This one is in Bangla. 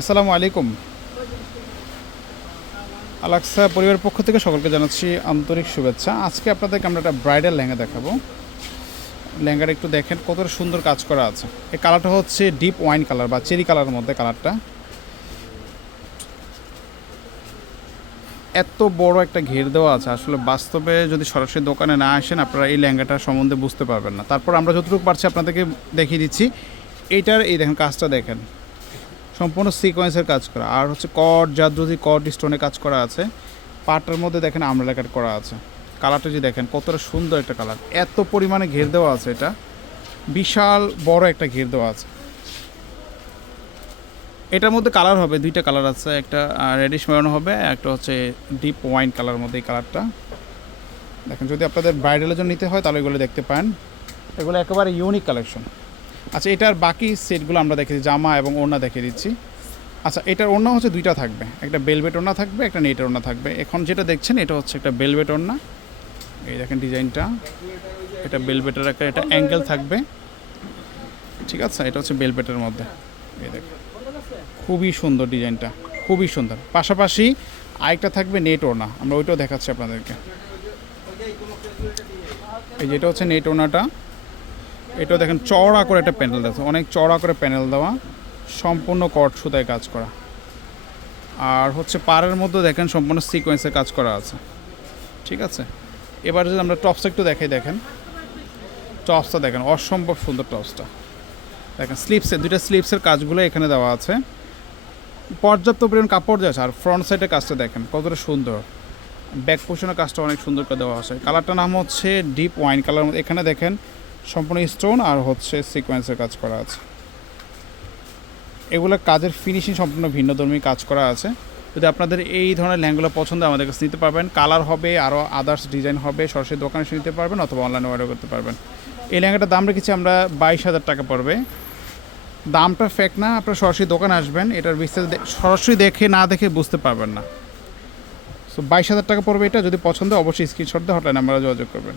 আসসালামু আলাইকুম। আলাক্সা পরিবারের পক্ষ থেকে সকলকে জানাচ্ছি আন্তরিক শুভেচ্ছা। আজকে আপনাদেরকে আমরা একটা ব্রাইডাল লেহেঙ্গা দেখাবো। লেহেঙ্গাটা একটু দেখেন কতটা সুন্দর কাজ করা আছে। এই কালারটা হচ্ছে ডিপ ওয়াইন কালার বা চেরি কালারের মধ্যে কালারটা। এত বড় একটা ঘের দেওয়া আছে, আসলে বাস্তবে যদি সরাসরি দোকানে না আসেন, আপনারা এই লেহেঙ্গাটা সম্বন্ধে বুঝতে পারবেন না। তারপর আমরা যতটুকু পারছি আপনাদেরকে দেখিয়ে দিচ্ছি। এইটার এই দেখেন কাজটা দেখেন। সম্পূর্ণ সিকোয়েন্সের কাজ করা। আর হচ্ছে কট জাদ্রুজি কট স্টোনে কাজ করা আছে। পাটার মধ্যে দেখেন আমলা কাট করা আছে। কালারটা যদি দেখেন, কতটা সুন্দর একটা কালার এত পরিমাণে ঘের দেওয়া আছে এটা। বিশাল বড় একটা ঘের দেওয়া আছে। এটার মধ্যে কালার হবে, দুইটা কালার আছে। একটা রেডিশ মেরন হবে, একটা হচ্ছে ডিপ ওয়াইন কালার মধ্যে এই কালারটা দেখেন, যদি আপনাদের ব্রাইডালের জন্য নিতে হয়, তাহলে এগুলো দেখতে পান এগুলো একেবারে ইউনিক কালেকশন আচ্ছা এটার বাকি সেটগুলো আমরা দেখেছি জামা এবং ওড়না দেখে দিচ্ছি। আচ্ছা এটার ওড়না হচ্ছে দুইটা থাকবে, একটা বেলভেট ওড়না থাকবে, একটা নেটের ওড়না থাকবে। এখন যেটা দেখছেন, এটা হচ্ছে একটা বেলভেট ওড়না। এই দেখেন ডিজাইনটা, এটা বেলভেটের একটা, এটা অ্যাঙ্গেল থাকবে। ঠিক আছে, এটা হচ্ছে বেলভেটের মধ্যে। এই দেখেন, খুবই সুন্দর ডিজাইনটা, খুবই সুন্দর। পাশাপাশি আরেকটা থাকবে নেট ওড়না, আমরা ওইটাও দেখাচ্ছি আপনাদেরকে। এই যেটা হচ্ছে নেট ওড়নাটা। এটাও দেখেন, চওড়া করে একটা প্যানেল দেওয়া অনেক চওড়া করে প্যানেল দেওয়া, সম্পূর্ণ কট সুতায় কাজ করা। আর হচ্ছে পাড়ের মধ্যে দেখেন, সম্পূর্ণ সিকোয়েন্সে কাজ করা আছে। ঠিক আছে? এবার যদি আমরা টপসটা একটু দেখাই, দেখেন। টপসটা দেখেন, অসম্ভব সুন্দর টপসটা দেখেন স্লিপসে দুইটা স্লিপসের কাজগুলো এখানে দেওয়া আছে। পর্যাপ্ত পরিমাণ কাপড় দেওয়া আছে, আর ফ্রন্ট সাইডের কাজটা দেখেন, কতটা সুন্দর। ব্যাক পোষণের কাজটা অনেক সুন্দর করে দেওয়া আছে। কালারটার নাম হচ্ছে ডিপ ওয়াইন কালার এখানে দেখেন সম্পূর্ণ স্টোন আর হচ্ছে সিকোয়েন্সের কাজ করা আছে। এগুলো কাজের ফিনিশিং সম্পূর্ণ ভিন্ন ধর্মী কাজ করা আছে। যদি আপনাদের এই ধরনের ল্যাঙ্গুলো পছন্দ আমাদের কাছে নিতে পারবেন। কালার হবে আরও আদার্স ডিজাইন হবে, সরাসরি দোকানে এসে নিতে পারবেন অথবা অনলাইনে অর্ডার করতে পারবেন। এই ল্যাঙ্গাটার দাম রেখেছি আমরা বাইশ হাজার টাকা পড়বে। দামটা ফেক না, আপনারা সরাসরি দোকানে আসবেন, এটার বিস্তারিত সরাসরি দেখে, না দেখে বুঝতে পারবেন না। সো বাইশ হাজার টাকা পড়বে এটা, যদি পছন্দ অবশ্যই স্ক্রিনশট দিয়ে হটলাইন আমরা যোগাযোগ করবেন।